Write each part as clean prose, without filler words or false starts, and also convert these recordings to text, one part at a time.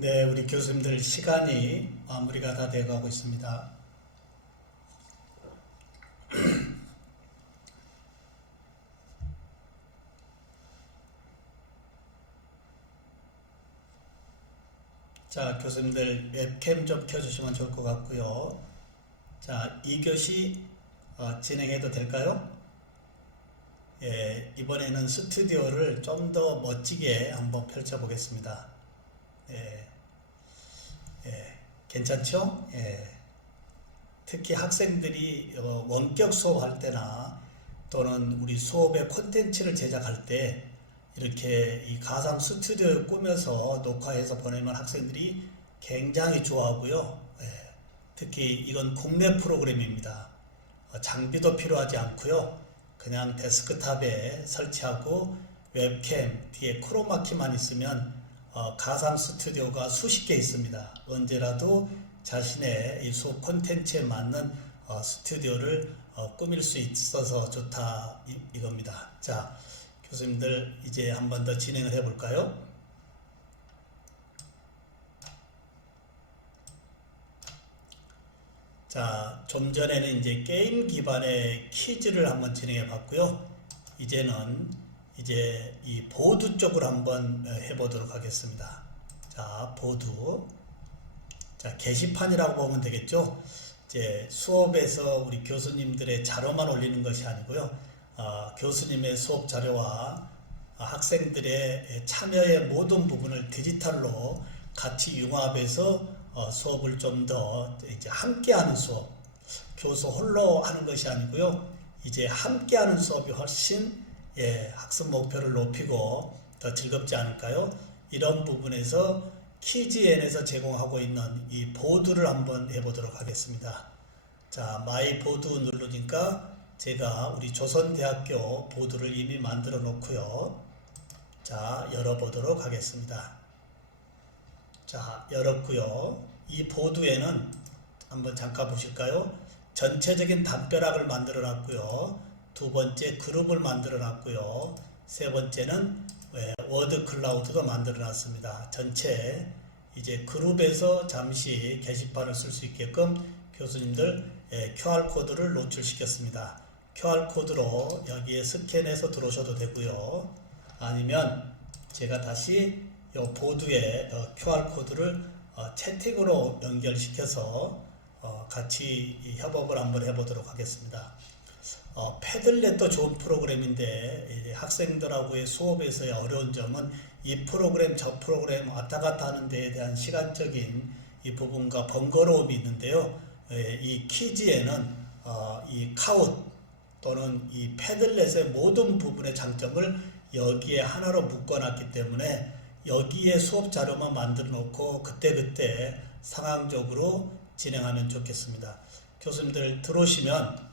네, 우리 교수님들 시간이 마무리가 다 돼가고 있습니다. 자, 교수님들 웹캠 좀 켜주시면 좋을 것 같고요. 자, 2교시 진행해도 될까요? 예, 이번에는 스튜디오를 좀 더 멋지게 한번 펼쳐보겠습니다. 괜찮죠? 특히 학생들이 원격 수업할 때나 또는 우리 수업의 콘텐츠를 제작할 때 이렇게 이 가상 스튜디오에 꾸며서 녹화해서 보내면 학생들이 굉장히 좋아하고요. 특히 이건 국내 프로그램입니다. 장비도 필요하지 않고요. 그냥 데스크탑에 설치하고 웹캠 뒤에 크로마키만 있으면 가상 스튜디오가 수십 개 있습니다. 언제라도 자신의 이 수업 콘텐츠에 맞는 스튜디오를 꾸밀 수 있어서 좋다 이겁니다. 자, 교수님들 이제 한 번 더 진행을 해볼까요? 자, 좀 전에는 이제 게임 기반의 퀴즈를 한번 진행해 봤고요. 이제는 이제 이 보드 쪽으로 한번 해보도록 하겠습니다. 자, 보드. 자, 게시판이라고 보면 되겠죠. 이제 수업에서 우리 교수님들의 자료만 올리는 것이 아니고요. 교수님의 수업 자료와 학생들의 참여의 모든 부분을 디지털로 같이 융합해서 수업을 좀 더 이제 함께하는 수업, 교수 홀로 하는 것이 아니고요. 이제 함께하는 수업이 훨씬 학습 목표를 높이고 더 즐겁지 않을까요? 이런 부분에서 키즈엔에서 제공하고 있는 이 보드를 한번 해보도록 하겠습니다. 자, 마이 보드 누르니까 제가 우리 조선대학교 보드를 이미 만들어 놓고요. 자, 열어보도록 하겠습니다. 자, 열었고요. 이 보드에는 한번 잠깐 보실까요? 전체적인 담벼락을 만들어 놨고요. 두 번째 그룹을 만들어 놨고요. 세 번째는 워드 클라우드도 만들어 놨습니다. 전체 이제 그룹에서 잠시 게시판을 쓸 수 있게끔 교수님들 QR코드를 노출시켰습니다. QR코드로 여기에 스캔해서 들어오셔도 되고요. 아니면 제가 다시 이 보드에 QR코드를 채팅으로 연결시켜서 같이 협업을 한번 해보도록 하겠습니다. 패들렛도 좋은 프로그램인데 학생들하고의 수업에서의 어려운 점은 이 프로그램 저 프로그램 왔다 갔다 하는 데에 대한 시간적인 이 부분과 번거로움이 있는데요. 이 퀴즈에는 이 카웃 또는 이 패들렛의 모든 부분의 장점을 여기에 하나로 묶어놨기 때문에 여기에 수업 자료만 만들어 놓고 그때그때 상황적으로 진행하면 좋겠습니다. 교수님들 들어오시면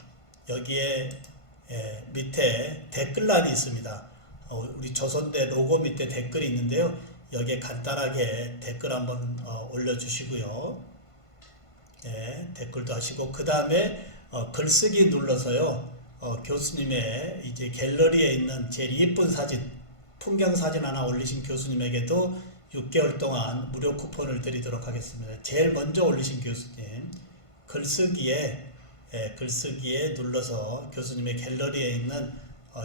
여기에 밑에 댓글란이 있습니다. 우리 조선대 로고 밑에 댓글이 있는데요. 여기에 간단하게 댓글 한번 올려주시고요. 댓글도 하시고 그 다음에 글쓰기 눌러서요. 교수님의 이제 갤러리에 있는 제일 이쁜 사진 풍경 사진 하나 올리신 교수님에게도 6개월 동안 무료 쿠폰을 드리도록 하겠습니다. 제일 먼저 올리신 교수님 글쓰기에 눌러서 교수님의 갤러리에 있는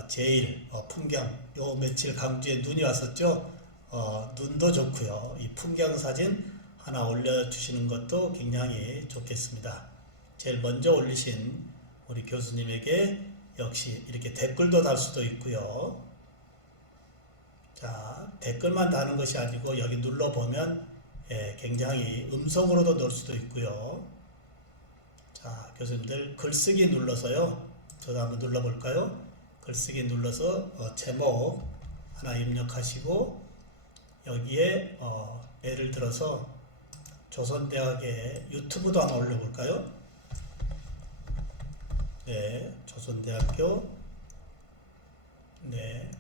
제일 풍경 요 며칠 강주에 눈이 왔었죠. 눈도 좋고요. 이 풍경 사진 하나 올려주시는 것도 굉장히 좋겠습니다. 제일 먼저 올리신 우리 교수님에게 역시 이렇게 댓글도 달 수도 있고요. 자, 댓글만 다는 것이 아니고 여기 눌러보면 굉장히 음성으로도 넣을 수도 있고요. 자, 교수님들 글쓰기 눌러서요. 저도 한번 눌러볼까요? 글쓰기 눌러서 제목 하나 입력하시고 여기에 예를 들어서 조선대학의 유튜브도 하나 올려볼까요? 네, 조선대학교 네.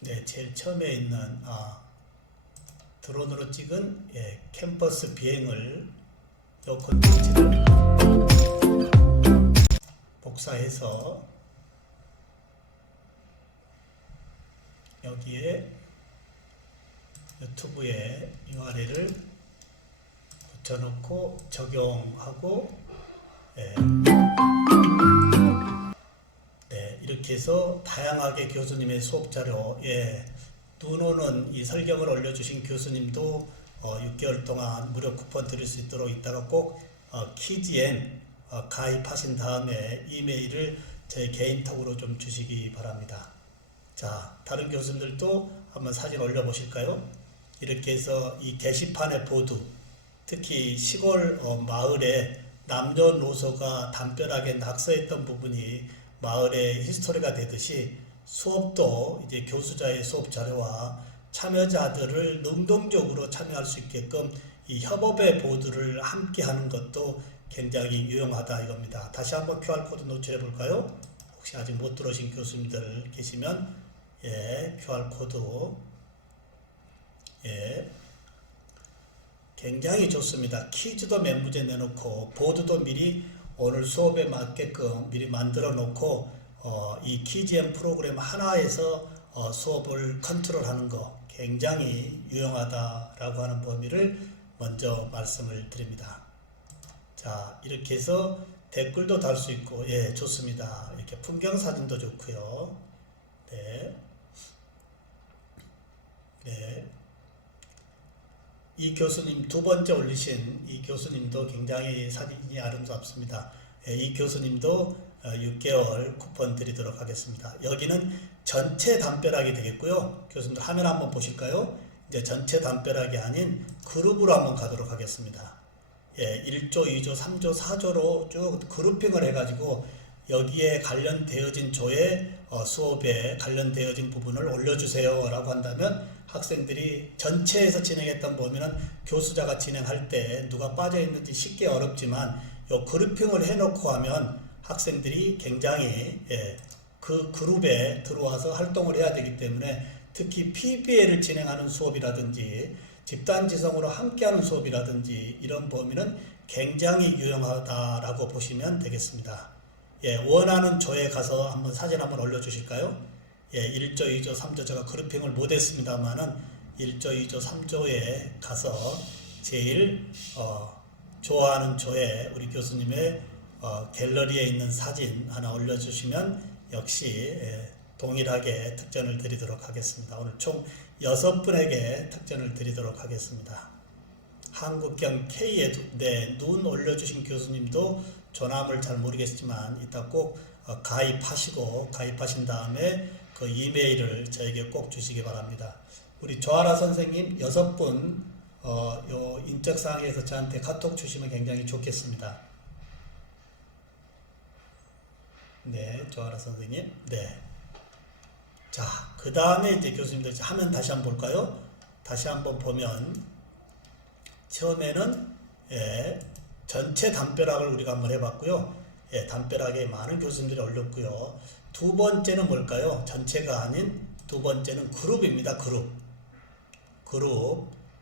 네, 제일 처음에 있는 드론으로 찍은 캠퍼스 비행을 요 콘텐츠를 복사해서 여기에 유튜브에 URL을 붙여놓고 적용하고 예. 네, 이렇게 해서 다양하게 교수님의 수업 자료 예, 눈 오는 이 설경을 올려주신 교수님도 6개월 동안 무료 쿠폰 드릴 수 있도록 이따가 꼭 키즈엔 가입하신 다음에 이메일을 제 개인톡으로 좀 주시기 바랍니다. 자, 다른 교수님들도 한번 사진 올려보실까요? 이렇게 해서 이 게시판의 보드, 특히 시골 마을에 남녀노소가 담벼락에 낙서했던 부분이 마을의 히스토리가 되듯이 수업도 이제 교수자의 수업 자료와 참여자들을 능동적으로 참여할 수 있게끔 이 협업의 보드를 함께 하는 것도 굉장히 유용하다 이겁니다. 다시 한번 QR코드 노출해 볼까요? 혹시 아직 못 들어오신 교수님들 계시면 예, QR코드 예, 굉장히 좋습니다. 퀴즈도 몇 문제 내놓고 보드도 미리 오늘 수업에 맞게끔 미리 만들어 놓고 이 키즈엔 프로그램 하나에서 수업을 컨트롤하는 거 굉장히 유용하다라고 하는 범위를 먼저 말씀을 드립니다. 자, 이렇게 해서 댓글도 달 수 있고 예, 좋습니다. 이렇게 풍경 사진도 좋고요. 네. 네. 이 교수님 두 번째 올리신 이 교수님도 굉장히 사진이 아름답습니다. 예, 이 교수님도 6개월 쿠폰 드리도록 하겠습니다. 여기는 전체 담벼락이 되겠고요. 교수님들 화면 한번 보실까요? 이제 전체 담벼락이 아닌 그룹으로 한번 가도록 하겠습니다. 예, 1조, 2조, 3조, 4조로 쭉 그룹핑을 해가지고 여기에 관련되어진 조에 수업에 관련되어진 부분을 올려주세요 라고 한다면 학생들이 전체에서 진행했던 범위는 교수자가 진행할 때 누가 빠져있는지 쉽게 어렵지만 요 그룹핑을 해놓고 하면 학생들이 굉장히 예, 그 그룹에 들어와서 활동을 해야 되기 때문에 특히 PBL을 진행하는 수업이라든지 집단지성으로 함께하는 수업이라든지 이런 범위는 굉장히 유용하다라고 보시면 되겠습니다. 예, 원하는 조에 가서 한번 사진 한번 올려주실까요? 예, 1조, 2조, 3조 제가 그룹핑을 못했습니다만은 1조, 2조, 3조에 가서 제일 좋아하는 조에 우리 교수님의 갤러리에 있는 사진 하나 올려주시면 역시 동일하게 특전을 드리도록 하겠습니다. 오늘 총 6분에게 특전을 드리도록 하겠습니다. 한국경 K에 눈 올려주신 교수님도 조남을 잘 모르겠지만 이따 꼭 가입하신 다음에 그 이메일을 저에게 꼭 주시기 바랍니다. 우리 조아라 선생님 6분 요 인적사항에서 저한테 카톡 주시면 굉장히 좋겠습니다. 네, 조아라 선생님. 네. 자, 그 다음에 이제 교수님들 화면 다시 한번 볼까요? 다시 한번 보면 처음에는 예, 전체 담벼락을 우리가 한번 해봤고요. 예, 담벼락에 많은 교수님들이 올렸고요. 두 번째는 뭘까요? 전체가 아닌 두 번째는 그룹입니다. 그룹.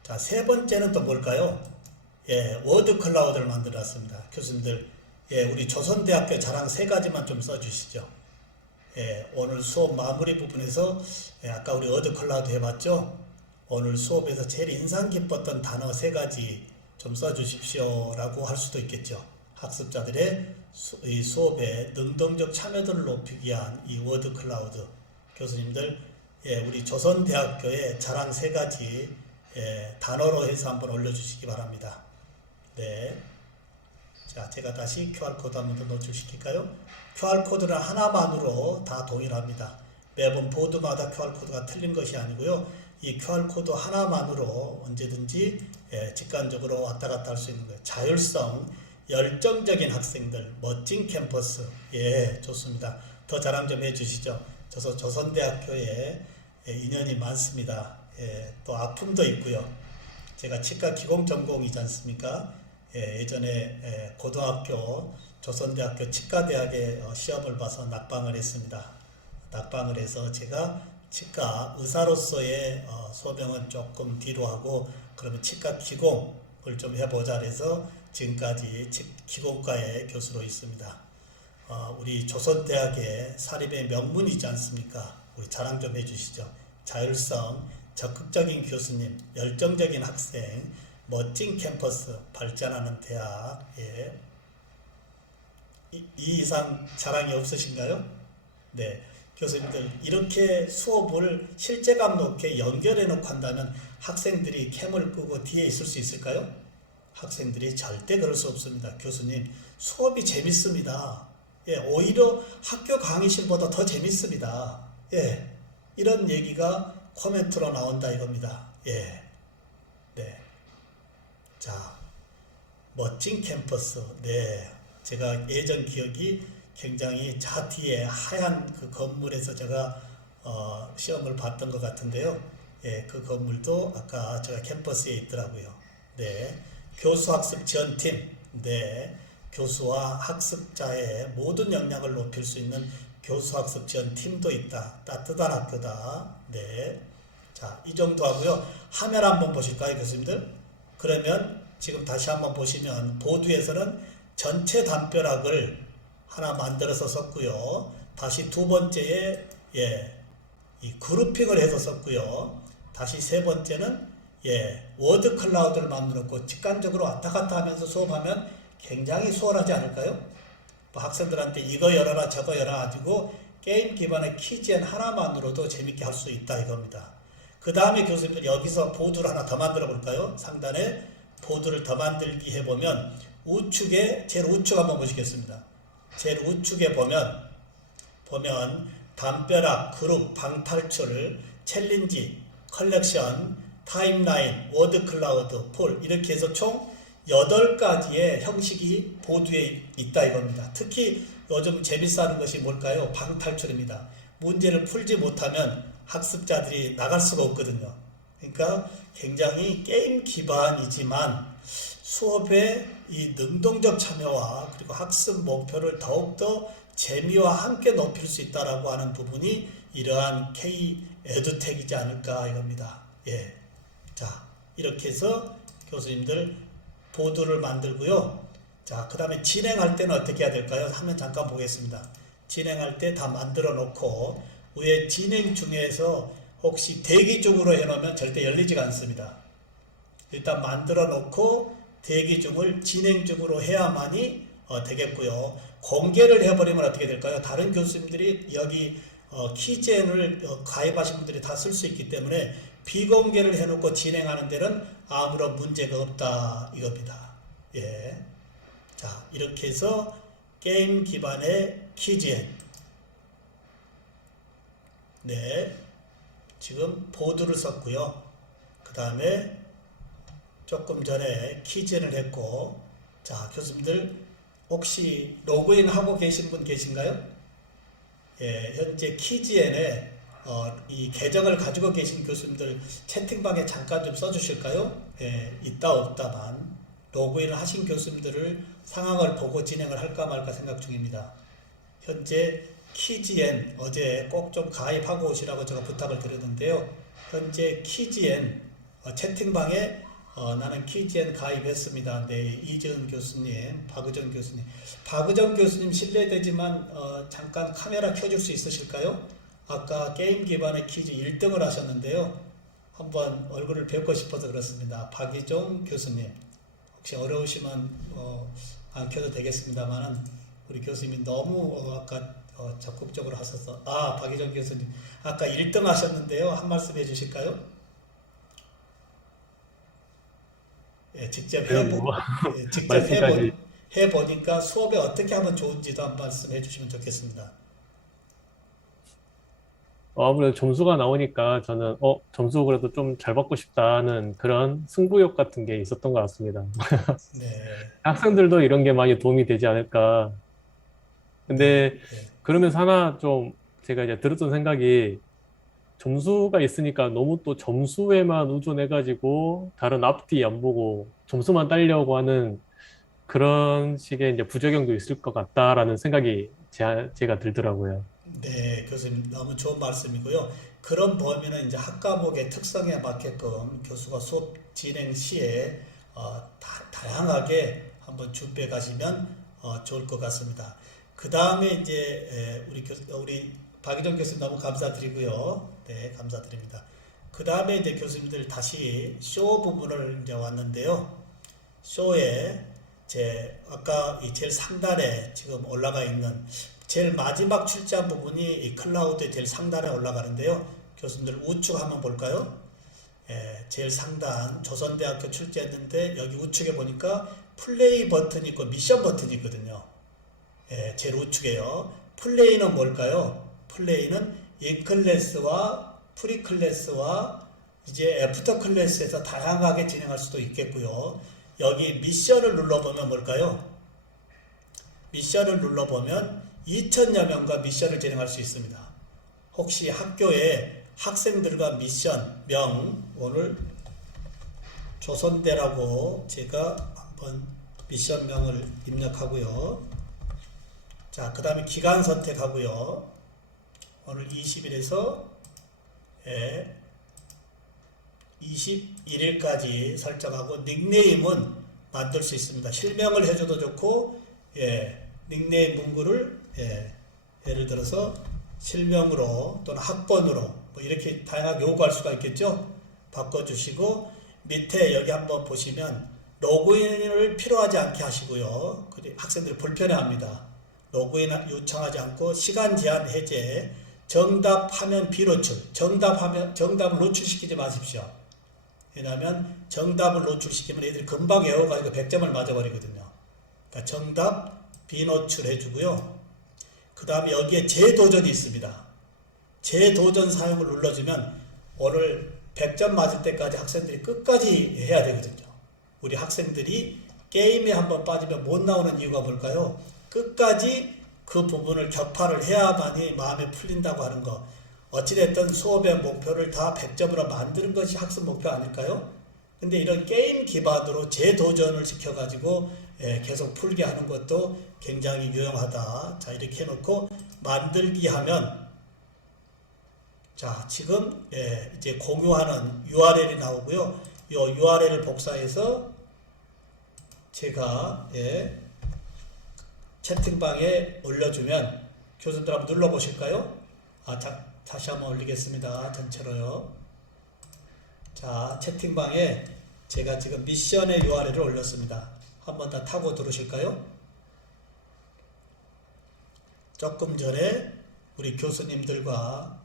자, 세 번째는 또 뭘까요? 예, 워드 클라우드를 만들었습니다. 교수님들, 예, 우리 조선대학교 자랑 3가지만 좀 써주시죠. 예, 오늘 수업 마무리 부분에서 예, 아까 우리 워드 클라우드 해봤죠? 오늘 수업에서 제일 인상 깊었던 단어 3가지 좀 써주십시오 라고 할 수도 있겠죠. 학습자들의 이 수업에 능동적 참여도를 높이기 위한 이 워드 클라우드 교수님들 예, 우리 조선대학교의 자랑 3가지 예, 단어로 해서 한번 올려주시기 바랍니다. 네. 자, 제가 다시 QR코드 한번 더 노출시킬까요? QR코드는 하나만으로 다 동일합니다. 매번 보드마다 QR코드가 틀린 것이 아니고요. 이 QR코드 하나만으로 언제든지 예, 직관적으로 왔다 갔다 할 수 있는 거예요. 자율성, 열정적인 학생들, 멋진 캠퍼스. 예, 좋습니다. 더 자랑 좀 해주시죠. 저서 조선대학교에 예, 인연이 많습니다. 예, 또 아픔도 있고요. 제가 치과 기공 전공이지 않습니까? 예, 예전에 고등학교 조선대학교 치과대학에 시험을 봐서 낙방을 했습니다. 낙방을 해서 제가 치과 의사로서의 소명은 조금 뒤로 하고 그러면 치과 기공을 좀 해보자 해서 지금까지 기공과의 교수로 있습니다. 우리 조선대학의 사립의 명문이지 않습니까? 우리 자랑 좀 해주시죠. 자율성, 적극적인 교수님, 열정적인 학생, 멋진 캠퍼스, 발전하는 대학. 예. 이 이상 자랑이 없으신가요? 네. 교수님들 이렇게 수업을 실제감 높게 연결해 놓고 한다면 학생들이 캠을 끄고 뒤에 있을 수 있을까요? 학생들이 절대 그럴 수 없습니다. 교수님 수업이 재밌습니다. 예, 오히려 학교 강의실보다 더 재밌습니다. 예, 이런 얘기가 코멘트로 나온다 이겁니다. 예, 네. 자, 멋진 캠퍼스. 네, 제가 예전 기억이 굉장히 저 뒤에 하얀 그 건물에서 제가 시험을 봤던 것 같은데요. 예, 그 건물도 아까 제가 캠퍼스에 있더라고요. 네, 교수학습 지원팀. 네, 교수와 학습자의 모든 역량을 높일 수 있는 교수학습 지원팀도 있다. 따뜻한 학교다. 네, 자, 이 정도 하고요. 화면 한번 보실까요, 교수님들? 그러면 지금 다시 한번 보시면 보드에서는 전체 담벼락을 하나 만들어서 썼고요. 다시 두 번째에 이 그룹핑을 해서 썼고요. 다시 세 번째는 워드 클라우드를 만들었고 직관적으로 왔다 갔다 하면서 수업하면 굉장히 수월하지 않을까요? 뭐 학생들한테 이거 열어라 저거 열어 가지고 게임 기반의 퀴즈엔 하나만으로도 재밌게 할 수 있다 이겁니다. 그 다음에 교수님들 여기서 보드를 하나 더 만들어 볼까요? 상단에 보드를 더 만들기 해보면 우측에 제일 우측 한번 보시겠습니다. 제일 우측에 보면 담벼락, 그룹, 방탈출, 챌린지, 컬렉션, 타임라인, 워드 클라우드, 폴 이렇게 해서 총 8가지의 형식이 보드에 있다 이겁니다. 특히 요즘 재밌어하는 것이 뭘까요? 방탈출입니다. 문제를 풀지 못하면 학습자들이 나갈 수가 없거든요. 그러니까 굉장히 게임 기반이지만 수업의 이 능동적 참여와 그리고 학습 목표를 더욱더 재미와 함께 높일 수 있다라고 하는 부분이 이러한 K 에듀텍이지 않을까 이겁니다. 예. 자, 이렇게 해서 교수님들 보드를 만들고요. 자, 그 다음에 진행할 때는 어떻게 해야 될까요? 화면 잠깐 보겠습니다. 진행할 때 다 만들어 놓고 위에 진행 중에서 혹시 대기 중으로 해놓으면 절대 열리지가 않습니다. 일단 만들어 놓고 대기 중을 진행 중으로 해야만이 되겠고요. 공개를 해버리면 어떻게 될까요? 다른 교수님들이 여기 키젠을 가입하신 분들이 다 쓸 수 있기 때문에 비공개를 해놓고 진행하는 데는 아무런 문제가 없다 이겁니다. 예. 자, 이렇게 해서 게임 기반의 키젠. 네. 지금 보드를 썼고요. 그 다음에 조금 전에 키젠을 했고, 자, 교수님들 혹시 로그인 하고 계신 분 계신가요? 예, 현재 키지엔에 이 계정을 가지고 계신 교수님들 채팅방에 잠깐 좀 써주실까요? 예, 있다 없다만 로그인을 하신 교수님들을 상황을 보고 진행을 할까 말까 생각 중입니다. 현재 키지엔 어제 꼭 좀 가입하고 오시라고 제가 부탁을 드렸는데요. 현재 키지엔 채팅방에 나는 키지엔 가입했습니다. 네, 이재은 교수님, 박의정 교수님. 박의정 교수님 실례되지만 잠깐 카메라 켜줄 수 있으실까요? 아까 게임 기반의 퀴즈 1등을 하셨는데요. 한번 얼굴을 뵙고 싶어서 그렇습니다. 박의정 교수님. 혹시 어려우시면 안 켜도 되겠습니다만은 우리 교수님이 너무 아까 적극적으로 하셔서 박의정 교수님 아까 1등 하셨는데요. 한 말씀 해주실까요? 예, 직접 해보니까 수업에 어떻게 하면 좋은지도 한 말씀 해주시면 좋겠습니다. 아무래도 점수가 나오니까 저는 점수 그래도 좀 잘 받고 싶다는 그런 승부욕 같은 게 있었던 것 같습니다. 네, 학생들도 이런 게 많이 도움이 되지 않을까. 네, 근데 그러면서 하나 좀 제가 이제 들었던 생각이 점수가 있으니까 너무 또 점수에만 의존해가지고 다른 앞뒤 안 보고 점수만 따려고 하는 그런 식의 이제 부작용도 있을 것 같다라는 생각이 제가 들더라고요. 네, 교수님 너무 좋은 말씀이고요. 그런 범위는 이제 학과목의 특성에 맞게끔 교수가 수업 진행 시에 다양하게 한번 준비해 가시면 좋을 것 같습니다. 그 다음에 이제 우리 박희정 교수님 너무 감사드리고요. 네, 감사드립니다. 그 다음에 이제 교수님들 다시 쇼 부분을 이제 왔는데요. 쇼에 아까 이 제일 상단에 지금 올라가 있는 제일 마지막 출제한 부분이 이 클라우드의 제일 상단에 올라가는데요. 교수님들 우측 한번 볼까요? 제일 상단 조선대학교 출제했는데 여기 우측에 보니까 플레이 버튼이 있고 미션 버튼이 있거든요. 제일 우측에요. 플레이는 뭘까요? 플레이는 인클래스와 프리클래스와 이제 애프터 클래스에서 다양하게 진행할 수도 있겠고요. 여기 미션을 눌러보면 뭘까요? 미션을 눌러보면 2000여 명과 미션을 진행할 수 있습니다. 혹시 학교에 학생들과 미션 오늘 조선대라고 제가 한번 미션명을 입력하고요. 자, 그 다음에 기간 선택하고요. 오늘 20일에서 21일까지 설정하고 닉네임은 만들 수 있습니다. 실명을 해줘도 좋고 닉네임 문구를 예를 들어서 실명으로 또는 학번으로 뭐 이렇게 다양하게 요구할 수가 있겠죠. 바꿔주시고 밑에 여기 한번 보시면 로그인을 필요하지 않게 하시고요. 학생들이 불편해합니다. 로그인 요청하지 않고 시간 제한 해제, 정답 화면 비노출, 정답을 노출시키지 마십시오. 왜냐하면 정답을 노출시키면 애들이 금방 외워가지고 100점을 맞아버리거든요. 그러니까 정답 비노출 해주고요. 그 다음에 여기에 재도전이 있습니다. 재도전 사용을 눌러주면 오늘 100점 맞을 때까지 학생들이 끝까지 해야 되거든요. 우리 학생들이 게임에 한번 빠지면 못 나오는 이유가 뭘까요? 끝까지 그 부분을 격파를 해야만이 마음에 풀린다고 하는 거. 어찌됐든 수업의 목표를 다 100점으로 만드는 것이 학습 목표 아닐까요? 근데 이런 게임 기반으로 재도전을 시켜가지고 계속 풀게 하는 것도 굉장히 유용하다. 자, 이렇게 해놓고 만들기 하면 자, 지금 이제 공유하는 URL이 나오고요. 이 URL을 복사해서 제가 채팅방에 올려주면 교수들 한번 눌러보실까요? 다시 한번 올리겠습니다. 전체로요. 자, 채팅방에 제가 지금 미션의 URL을 올렸습니다. 한번 더 타고 들어오실까요? 조금 전에 우리 교수님들과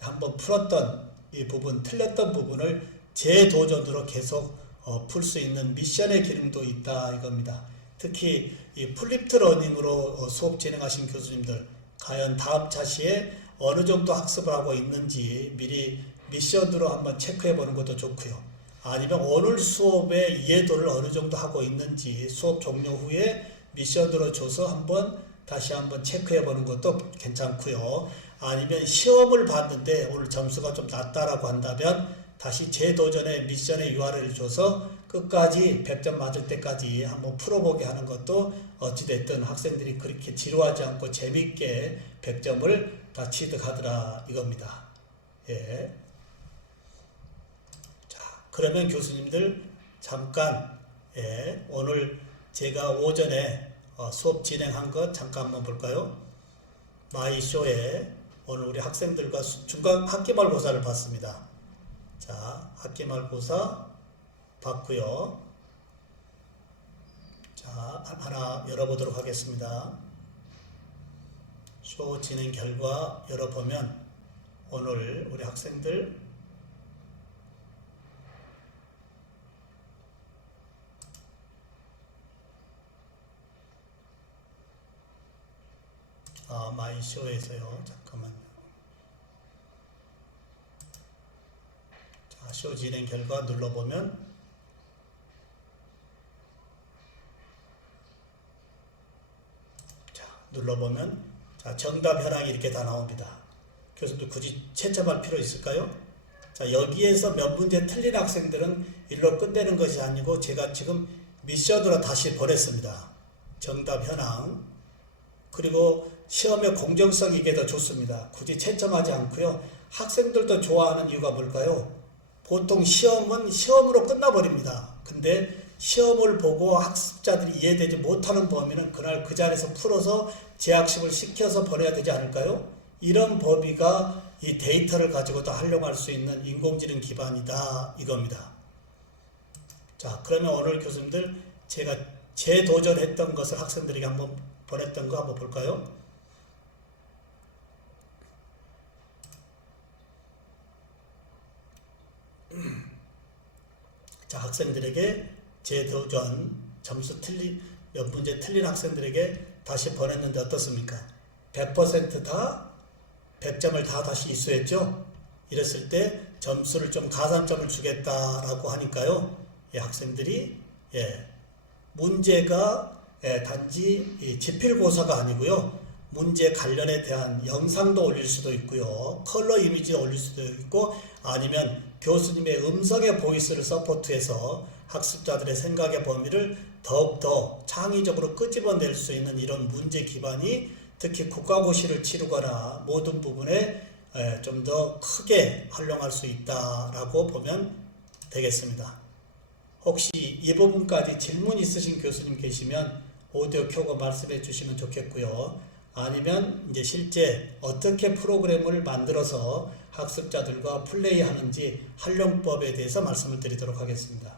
한번 풀었던 이 부분, 틀렸던 부분을 재도전으로 계속 풀 수 있는 미션의 기능도 있다 이겁니다. 특히 이 플립트 러닝으로 수업 진행하신 교수님들 과연 다음 차시에 어느 정도 학습을 하고 있는지 미리 미션으로 한번 체크해 보는 것도 좋고요. 아니면 오늘 수업의 이해도를 어느 정도 하고 있는지 수업 종료 후에 미션으로 줘서 다시 한번 체크해 보는 것도 괜찮고요. 아니면 시험을 봤는데 오늘 점수가 좀 낮다라고 한다면 다시 재도전의 미션의 URL을 줘서 끝까지 100점 맞을 때까지 한번 풀어보게 하는 것도 어찌됐든 학생들이 그렇게 지루하지 않고 재밌게 100점을 다 취득하더라 이겁니다. 자, 그러면 교수님들 잠깐 오늘 제가 오전에 수업 진행한 것 잠깐 한번 볼까요? 마이쇼에 오늘 우리 학생들과 중간 학기말고사를 봤습니다. 자, 학기말고사 봤고요. 자, 하나 열어보도록 하겠습니다. 쇼 진행 결과 열어보면 오늘 우리 학생들 마이쇼에서요. 잠깐만요. 자, 쇼 진행 결과 눌러보면 자, 정답 현황이 이렇게 다 나옵니다. 교수도 굳이 채점할 필요 있을까요? 자, 여기에서 몇 문제 틀린 학생들은 일로 끝내는 것이 아니고 제가 지금 미션으로 다시 보냈습니다. 정답 현황. 그리고 시험의 공정성이 이게 더 좋습니다. 굳이 채점하지 않고요. 학생들도 좋아하는 이유가 뭘까요? 보통 시험은 시험으로 끝나버립니다. 근데 시험을 보고 학습자들이 이해되지 못하는 범위는 그날 그 자리에서 풀어서 재학습을 시켜서 보내야 되지 않을까요? 이런 범위가 이 데이터를 가지고도 활용할 수 있는 인공지능 기반이다 이겁니다. 자, 그러면 오늘 교수님들 제가 재도전했던 것을 학생들에게 한번 보냈던 거 한번 볼까요? 자, 학생들에게 재도전 점수 몇 문제 틀린 학생들에게 다시 보냈는데 어떻습니까? 100% 다 100점을 다 다시 이수했죠? 이랬을 때 점수를 좀 가산점을 주겠다라고 하니까요. 예, 학생들이 문제가 단지 지필고사가 아니고요. 문제 관련에 대한 영상도 올릴 수도 있고요. 컬러 이미지도 올릴 수도 있고 아니면 교수님의 음성의 보이스를 서포트해서 학습자들의 생각의 범위를 더욱더 창의적으로 끄집어낼 수 있는 이런 문제 기반이 특히 국가고시를 치르거나 모든 부분에 좀 더 크게 활용할 수 있다라고 보면 되겠습니다. 혹시 이 부분까지 질문 있으신 교수님 계시면 오디오 켜고 말씀해 주시면 좋겠고요. 아니면 이제 실제 어떻게 프로그램을 만들어서 학습자들과 플레이하는지 활용법에 대해서 말씀을 드리도록 하겠습니다.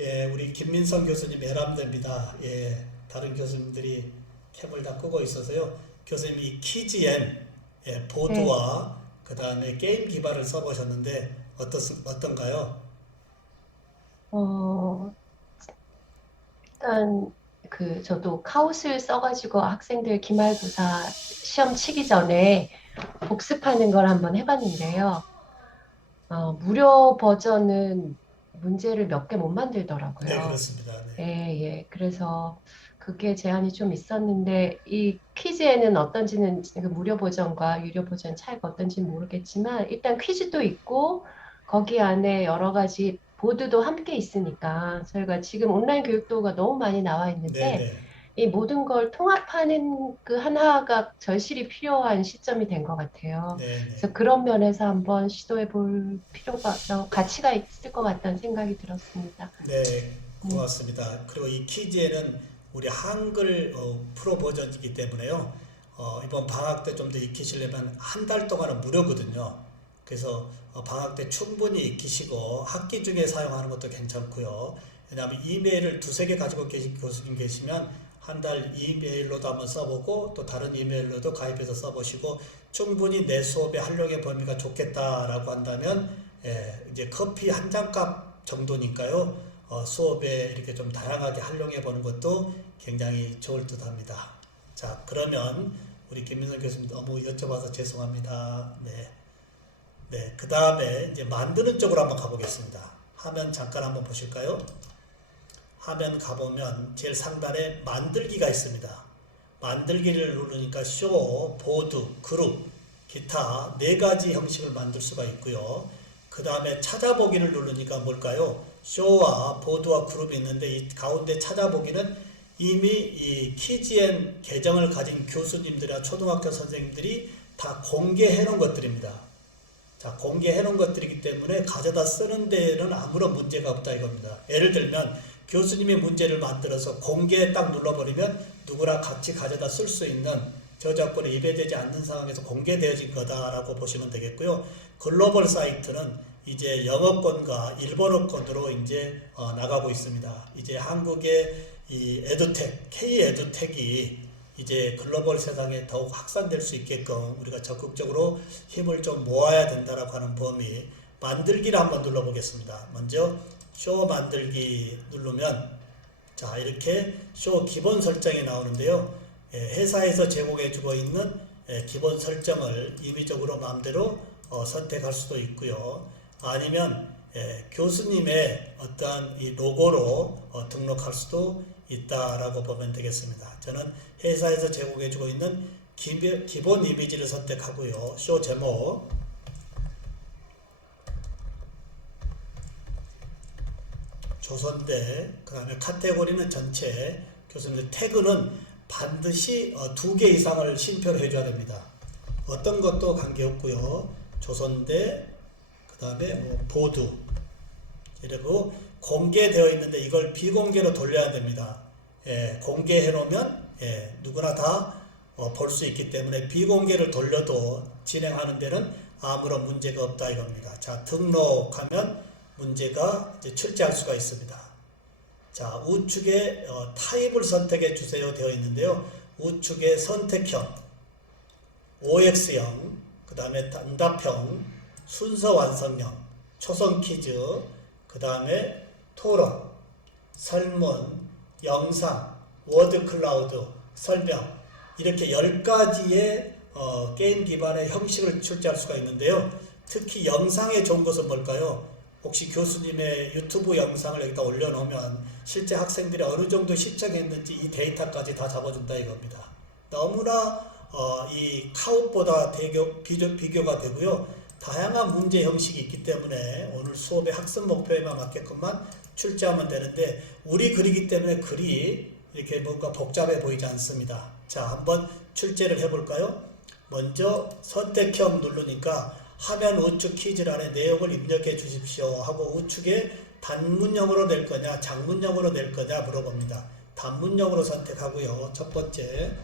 예, 우리 김민성 교수님 애람됩니다. 예, 다른 교수님들이 캡을 다 끄고 있어서요. 교수님이 이 키즈엔 보드와 그 다음에 게임 기반을 써보셨는데 어떤가요? 일단 저도 카웃을 써가지고 학생들 기말고사 시험 치기 전에 복습하는 걸 한번 해봤는데요. 무료 버전은 문제를 몇 개 못 만들더라고요. 네, 그렇습니다. 네. 예. 그래서 그게 제한이 좀 있었는데 이 퀴즈에는 어떤지는 그 무료 버전과 유료 버전 차이가 어떤지는 모르겠지만 일단 퀴즈도 있고 거기 안에 여러 가지 보드도 함께 있으니까 저희가 지금 온라인 교육도가 너무 많이 나와 있는데 네. 이 모든 걸 통합하는 그 하나가 절실히 필요한 시점이 된 것 같아요. 네. 그래서 그런 면에서 한번 시도해 볼 가치가 있을 것 같다는 생각이 들었습니다. 네, 고맙습니다. 그리고 이 퀴즈에는 우리 한글 프로 버전이기 때문에요. 이번 방학 때 좀 더 익히시려면 한 달 동안은 무료거든요. 그래서 방학 때 충분히 익히시고 학기 중에 사용하는 것도 괜찮고요. 왜냐하면 이메일을 두세 개 가지고 계신 교수님 계시면 한 달 이메일로도 한번 써보고 또 다른 이메일로도 가입해서 써보시고 충분히 내 수업의 활용의 범위가 좋겠다라고 한다면 이제 커피 한 잔 값 정도니까요. 수업에 이렇게 좀 다양하게 활용해 보는 것도 굉장히 좋을 듯 합니다. 자, 그러면 우리 김민성 교수님 너무 여쭤봐서 죄송합니다. 네, 그 다음에 이제 만드는 쪽으로 한번 가보겠습니다. 화면 잠깐 한번 보실까요? 화면 가보면 제일 상단에 만들기가 있습니다. 만들기를 누르니까 쇼, 보드, 그룹, 기타 4가지 형식을 만들 수가 있고요. 그 다음에 찾아보기를 누르니까 뭘까요? 쇼와 보드와 그룹이 있는데 이 가운데 찾아보기는 이미 이 키즈엔 계정을 가진 교수님들이나 초등학교 선생님들이 다 공개해 놓은 것들입니다. 자, 공개해 놓은 것들이기 때문에 가져다 쓰는 데는 아무런 문제가 없다 이겁니다. 예를 들면 교수님이 문제를 만들어서 공개에 딱 눌러버리면 누구나 같이 가져다 쓸 수 있는 저작권에 위배되지 않는 상황에서 공개되어진 거다라고 보시면 되겠고요. 글로벌 사이트는 이제 영어권과 일본어권으로 이제 나가고 있습니다. 이제 한국의 이 에듀텍, K 에듀텍이 이제 글로벌 세상에 더욱 확산될 수 있게끔 우리가 적극적으로 힘을 좀 모아야 된다라고 하는 범위. 만들기를 한번 눌러보겠습니다. 먼저 쇼 만들기 누르면 자, 이렇게 쇼 기본 설정이 나오는데요. 회사에서 제공해 주고 있는 기본 설정을 임의적으로 마음대로 선택할 수도 있고요. 아니면 교수님의 어떠한 이 로고로 등록할 수도 있다라고 보면 되겠습니다. 저는 회사에서 제공해 주고 있는 기본 이미지를 선택하고요. 쇼 제목 조선대, 그 다음에 카테고리는 전체, 교수님들 태그는 반드시 2개 이상을 심표를 해줘야 됩니다. 어떤 것도 관계없고요. 조선대, 그 다음에 보드, 그리고 공개되어 있는데 이걸 비공개로 돌려야 됩니다. 공개해 놓으면 누구나 다 볼 수 있기 때문에 비공개를 돌려도 진행하는 데는 아무런 문제가 없다 이겁니다. 자, 등록하면 문제가 이제 출제할 수가 있습니다. 자, 우측에 타입을 선택해 주세요 되어 있는데요. 우측에 선택형, OX형, 그 다음에 단답형, 순서 완성형, 초성 퀴즈, 그 다음에 토론, 설문, 영상, 워드 클라우드, 설명, 이렇게 10가지의 게임 기반의 형식을 출제할 수가 있는데요. 특히 영상에 좋은 것은 뭘까요? 혹시 교수님의 유튜브 영상을 여기다 올려놓으면 실제 학생들이 어느 정도 시청했는지 이 데이터까지 다 잡아준다 이겁니다. 너무나 이 카웃보다 비교가 되고요. 다양한 문제 형식이 있기 때문에 오늘 수업의 학습 목표에만 맞게끔만 출제하면 되는데 우리 글이기 때문에 글이 이렇게 뭔가 복잡해 보이지 않습니다. 자, 한번 출제를 해볼까요? 먼저 선택형 누르니까 화면 우측 퀴즈란에 내용을 입력해 주십시오 하고 우측에 단문형으로 낼 거냐 장문형으로 낼 거냐 물어봅니다. 단문형으로 선택하고요. 첫 번째,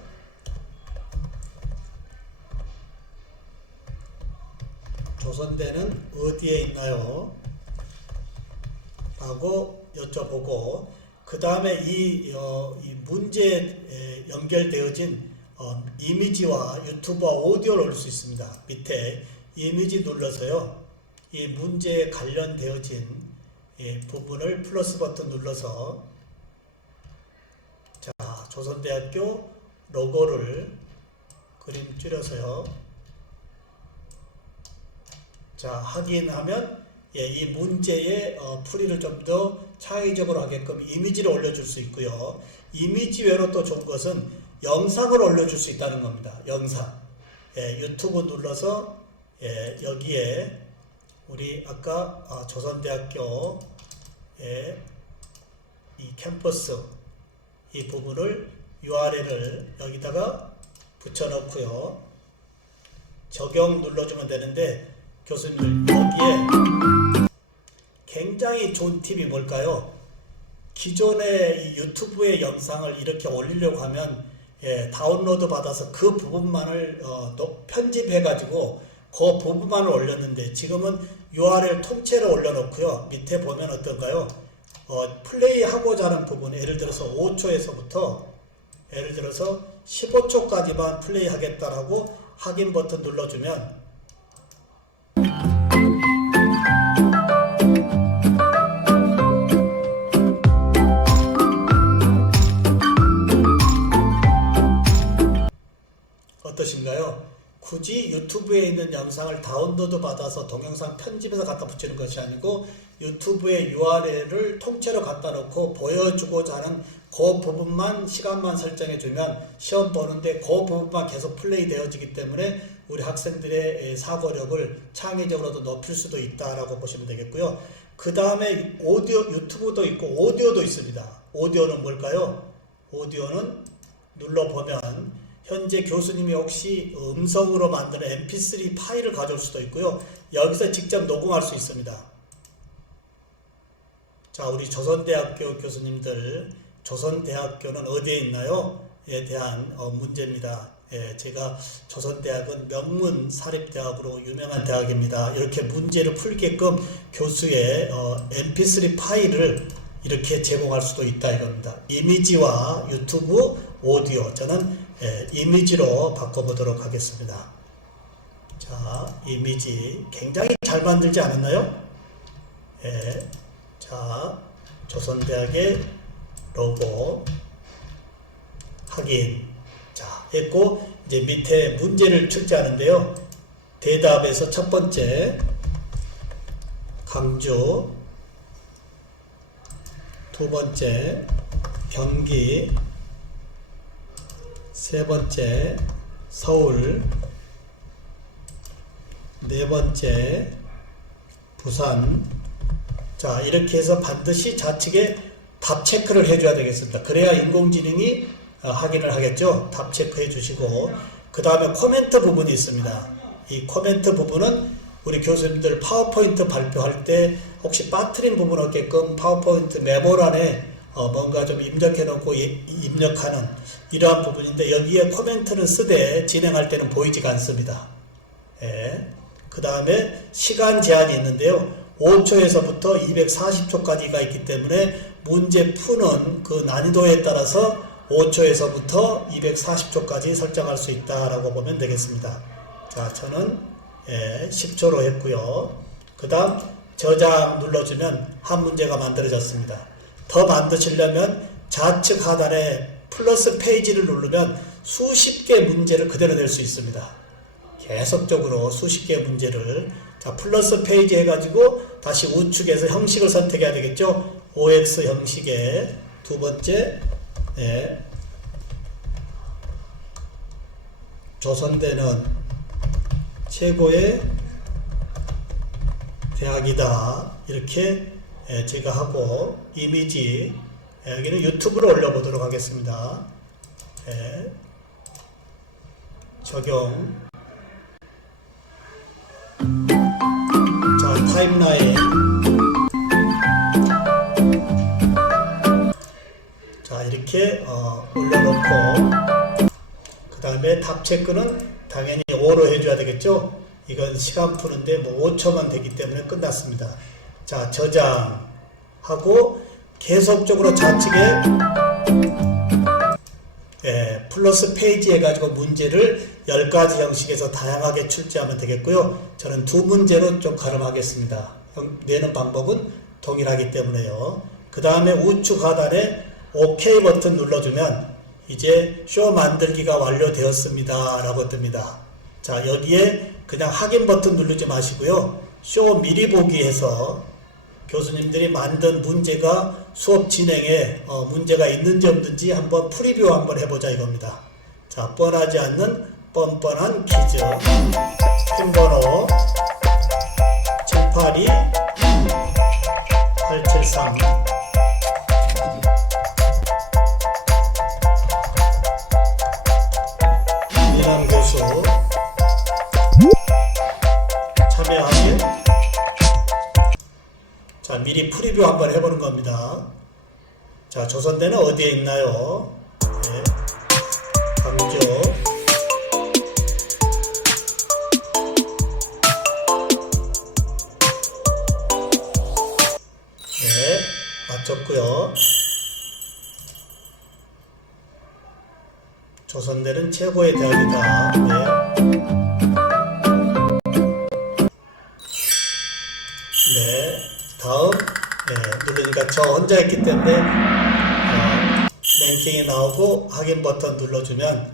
조선대는 어디에 있나요? 라고 여쭤보고 그 다음에 이 문제에 연결되어진 이미지와 유튜브와 오디오를 올 수 있습니다. 밑에 이미지 눌러서요. 이 문제에 관련되어진 부분을 플러스 버튼 눌러서 자, 조선대학교 로고를 그림 줄여서요. 자, 확인하면 이 문제의 풀이를 좀 더 창의적으로 하게끔 이미지를 올려줄 수 있고요. 이미지 외로 또 좋은 것은 영상을 올려줄 수 있다는 겁니다. 영상. 유튜브 눌러서 여기에 우리 아까 조선대학교 이 캠퍼스 이 부분을 URL을 여기다가 붙여넣고요. 적용 눌러주면 되는데 교수님들 여기에 굉장히 좋은 팁이 뭘까요? 기존의 이 유튜브의 영상을 이렇게 올리려고 하면 다운로드 받아서 그 부분만을 편집해 가지고 그 부분만을 올렸는데 지금은 URL 통째로 올려놓고요. 밑에 보면 어떤가요? 플레이 하고자 하는 부분, 예를 들어서 5초에서부터 예를 들어서 15초까지만 플레이 하겠다라고 확인 버튼 눌러주면 어떠신가요? 굳이 유튜브에 있는 영상을 다운로드 받아서 동영상 편집해서 갖다 붙이는 것이 아니고 유튜브의 URL을 통째로 갖다 놓고 보여주고자 하는 그 부분만 시간만 설정해 주면 시험 보는데 그 부분만 계속 플레이 되어지기 때문에 우리 학생들의 사고력을 창의적으로도 높일 수도 있다라고 보시면 되겠고요. 그 다음에 오디오, 유튜브도 있고 오디오도 있습니다. 오디오는 뭘까요? 오디오는 눌러보면 현재 교수님이 혹시 음성으로 만드는 mp3 파일을 가져올 수도 있고요. 여기서 직접 녹음할 수 있습니다. 자, 우리 조선대학교 교수님들, 조선대학교는 어디에 있나요? 에 대한 문제입니다. 제가 조선대학은 명문 사립대학으로 유명한 대학입니다. 이렇게 문제를 풀게끔 교수의 mp3 파일을 이렇게 제공할 수도 있다 이겁니다. 이미지와 유튜브, 오디오, 저는 이미지로 바꿔보도록 하겠습니다. 자, 이미지 굉장히 잘 만들지 않았나요? 자, 조선대학의 로고 확인. 자, 했고 이제 밑에 문제를 출제하는데요. 대답에서 첫 번째 강주, 두 번째 경기, 세 번째 서울, 네 번째 부산. 자, 이렇게 해서 반드시 좌측에 답 체크를 해줘야 되겠습니다. 그래야 인공지능이 확인을 하겠죠. 답 체크해 주시고 그 다음에 코멘트 부분이 있습니다. 이 코멘트 부분은 우리 교수님들 파워포인트 발표할 때 혹시 빠뜨린 부분 없게끔 파워포인트 메모란에 뭔가 좀 입력해 놓고 입력하는 이러한 부분인데 여기에 코멘트를 쓰되 진행할 때는 보이지가 않습니다. 예. 그 다음에 시간 제한이 있는데요. 5초에서부터 240초까지가 있기 때문에 문제 푸는 그 난이도에 따라서 5초에서부터 240초까지 설정할 수 있다라고 보면 되겠습니다. 자, 저는 10초로 했고요. 그 다음 저장 눌러주면 한 문제가 만들어졌습니다. 더 만드시려면 좌측 하단에 플러스 페이지를 누르면 수십 개 문제를 그대로 낼 수 있습니다. 계속적으로 수십 개의 문제를 자 플러스 페이지 해가지고 다시 우측에서 형식을 선택해야 되겠죠. OX 형식의 두 번째 조선대는 최고의 대학이다 이렇게 제가 하고 이미지 여기는 유튜브로 올려보도록 하겠습니다. 적용 자 타임라인 자 이렇게 올려놓고 그 다음에 답 체크는 당연히 5로 해줘야 되겠죠. 이건 시간 푸는데 뭐 5초만 되기 때문에 끝났습니다. 자 저장하고 계속적으로 좌측에 플러스 페이지 해가지고 문제를 10가지 형식에서 다양하게 출제하면 되겠고요. 저는 두 문제로 좀 가름하겠습니다. 내는 방법은 동일하기 때문에요. 그 다음에 우측 하단에 OK 버튼 눌러주면 이제 쇼 만들기가 완료되었습니다 라고 뜹니다. 자 여기에 그냥 확인 버튼 누르지 마시고요. 쇼 미리 보기 해서 교수님들이 만든 문제가 수업 진행에 문제가 있는지 없는지 한번 프리뷰 한번 해보자 이겁니다. 자, 뻔하지 않는 뻔뻔한 퀴즈. 핀 번호 782-873 민원 교수 참여하실 자, 미리 프리뷰 한번 해보는 겁니다. 자, 조선대는 어디에 있나요? 네. 광주. 네, 맞췄고요. 조선대는 최고의 대학이다. 네. 다음 누르니까 저 혼자 했기 때문에 랭킹이 나오고 확인 버튼 눌러주면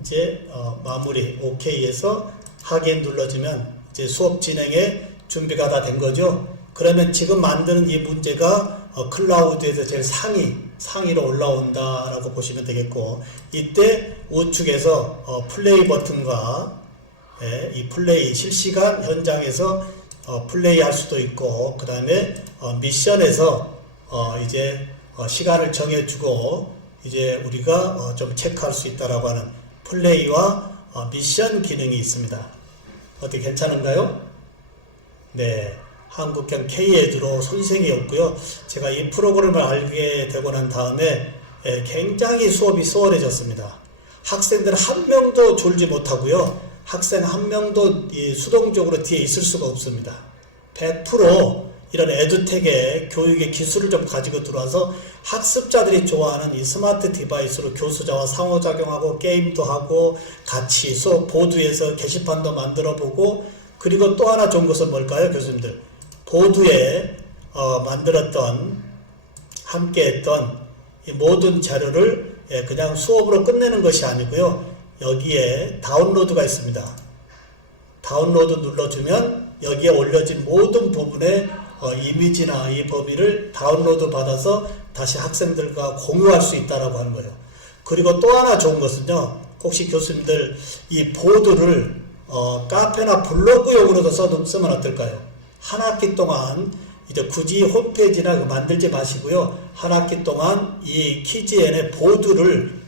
이제 마무리 OK에서 확인 눌러주면 이제 수업 진행에 준비가 다 된 거죠. 그러면 지금 만드는 이 문제가 클라우드에서 제일 상위로 올라온다라고 보시면 되겠고 이때 우측에서 플레이 버튼과 이 플레이 실시간 현장에서 플레이 할 수도 있고 그 다음에 미션에서 이제 시간을 정해주고 이제 우리가 좀 체크할 수 있다라고 하는 플레이와 미션 기능이 있습니다. 어떻게 괜찮은가요? 네, 한국형 K-에듀로 손생이 없고요. 제가 이 프로그램을 알게 되고 난 다음에 굉장히 수업이 수월해졌습니다. 학생들 한 명도 졸지 못하고요. 학생 한 명도 수동적으로 뒤에 있을 수가 없습니다. 100% 이런 에듀텍의 교육의 기술을 좀 가지고 들어와서 학습자들이 좋아하는 이 스마트 디바이스로 교수자와 상호작용하고 게임도 하고 같이 수업 보드에서 게시판도 만들어 보고 그리고 또 하나 좋은 것은 뭘까요, 교수님들? 보드에 만들었던 함께 했던 이 모든 자료를 그냥 수업으로 끝내는 것이 아니고요. 여기에 다운로드가 있습니다. 다운로드 눌러주면 여기에 올려진 모든 부분의 이미지나 이 범위를 다운로드 받아서 다시 학생들과 공유할 수 있다라고 하는 거예요. 그리고 또 하나 좋은 것은요. 혹시 교수님들 이 보드를 카페나 블로그용으로도 쓰면 어떨까요? 한 학기 동안 이제 굳이 홈페이지나 만들지 마시고요. 한 학기 동안 이 키즈엔의 보드를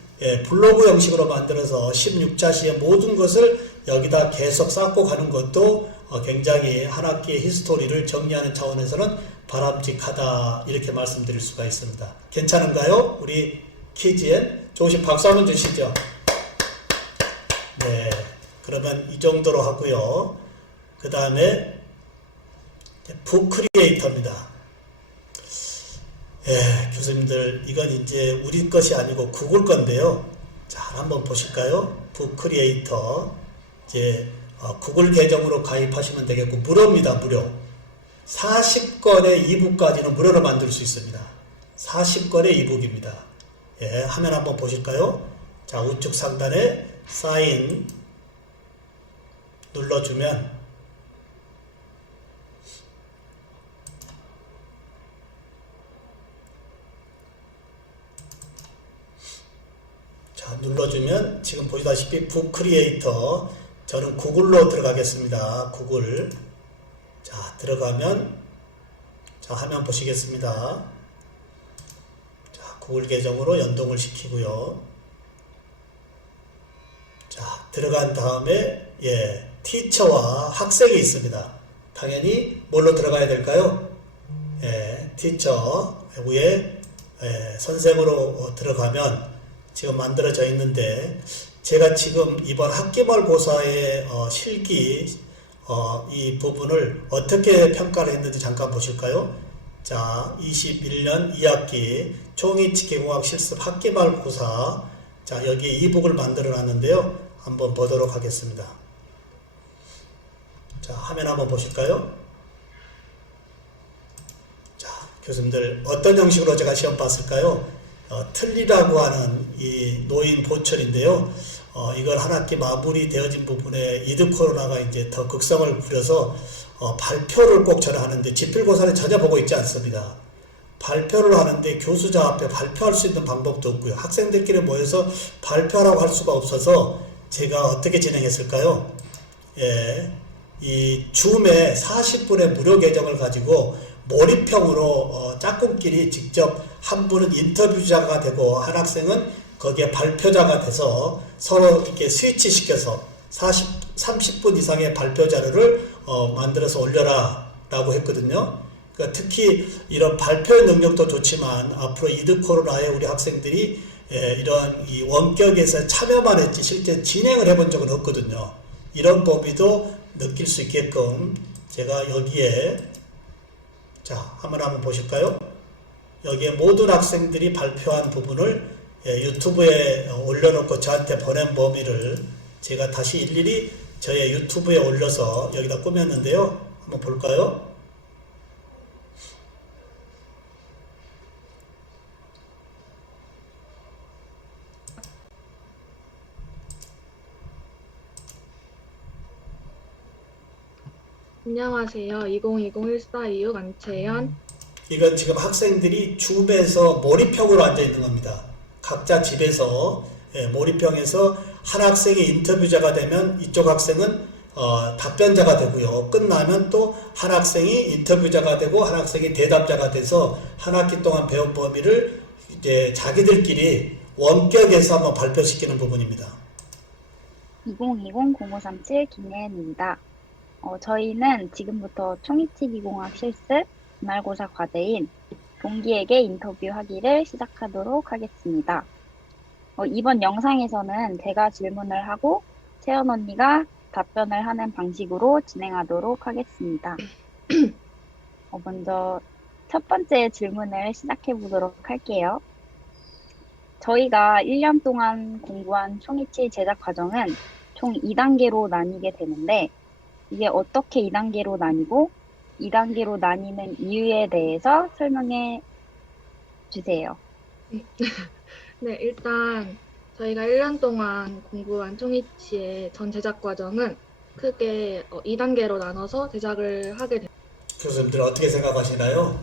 블로그 형식으로 만들어서 16자시의 모든 것을 여기다 계속 쌓고 가는 것도 굉장히 한 학기의 히스토리를 정리하는 차원에서는 바람직하다 이렇게 말씀드릴 수가 있습니다. 괜찮은가요? 우리 키즈엔 조금씩 박수 한번 주시죠. 네, 그러면 이 정도로 하고요. 그 다음에 북크리에이터입니다. 예, 교수님들 이건 이제 우리 것이 아니고 구글 건데요. 자, 한번 보실까요? 북크리에이터 이제 구글 계정으로 가입하시면 되겠고 무료입니다. 무료. 40권의 이북까지는 무료로 만들 수 있습니다. 40권의 이북입니다. 예, 화면 한번 보실까요? 자, 우측 상단에 사인 눌러주면 자, 눌러주면 지금 보시다시피 북크리에이터 저는 구글로 들어가겠습니다. 구글. 자, 들어가면 자, 화면 보시겠습니다. 자, 구글 계정으로 연동을 시키고요. 자, 들어간 다음에 예, 티처와 학생이 있습니다. 당연히 뭘로 들어가야 될까요? 예, 티처 위에 예, 선생으로 들어가면 지금 만들어져 있는데 제가 지금 이번 학기말고사의 실기 이 부분을 어떻게 평가를 했는지 잠깐 보실까요? 자, 21년 2학기 총이치기공학 실습 학기말고사 자, 여기에 이북을 만들어 놨는데요. 한번 보도록 하겠습니다. 자, 화면 한번 보실까요? 자, 교수님들 어떤 형식으로 제가 시험 봤을까요? 틀리라고 하는 이 노인 보철인데요. 이걸 한 학기 마무리 되어진 부분에 이드 코로나가 이제 더 극성을 부려서 발표를 꼭 저는 하는데 지필고사를 전혀 보고 있지 않습니다. 발표를 하는데 교수자 앞에 발표할 수 있는 방법도 없고요. 학생들끼리 모여서 발표하라고 할 수가 없어서 제가 어떻게 진행했을까요? 예, 이 줌에 40분의 무료 계정을 가지고 몰입형으로 짝꿍끼리 직접 한 분은 인터뷰자가 되고 한 학생은 거기에 발표자가 돼서 서로 이렇게 스위치 시켜서 30분 이상의 발표 자료를 만들어서 올려라 라고 했거든요. 그러니까 특히 이런 발표의 능력도 좋지만 앞으로 이드 코로나에 우리 학생들이 이런 이 원격에서 참여만 했지 실제 진행을 해본 적은 없거든요. 이런 범위도 느낄 수 있게끔 제가 여기에 자, 한번 보실까요? 여기에 모든 학생들이 발표한 부분을 유튜브에 올려놓고 저한테 보낸 범위를 제가 다시 일일이 저의 유튜브에 올려서 여기다 꾸몄는데요. 한번 볼까요? 안녕하세요. 2020-1426 안채연. 이건 지금 학생들이 줌에서 몰입형으로 앉아 있는 겁니다. 각자 집에서 몰입형에서 한 학생이 인터뷰자가 되면 이쪽 학생은 답변자가 되고요. 끝나면 또 한 학생이 인터뷰자가 되고 한 학생이 대답자가 돼서 한 학기 동안 배운 범위를 이제 자기들끼리 원격에서 한번 발표시키는 부분입니다. 2020-0537 김예은입니다. 저희는 지금부터 총이치기공학 실습 기말고사 과제인 동기에게 인터뷰하기를 시작하도록 하겠습니다. 이번 영상에서는 제가 질문을 하고 채연 언니가 답변을 하는 방식으로 진행하도록 하겠습니다. 먼저 첫 번째 질문을 시작해 보도록 할게요. 저희가 1년 동안 공부한 총이치 제작 과정은 총 2단계로 나뉘게 되는데 이게 어떻게 2단계로 나뉘고 2단계로 나뉘는 이유에 대해서 설명해 주세요. 네, 일단 저희가 1년 동안 공부한 총이치의 전 제작 과정은 크게 2단계로 나눠서 제작을 하게 됩니다. 교수님들 어떻게 생각하시나요?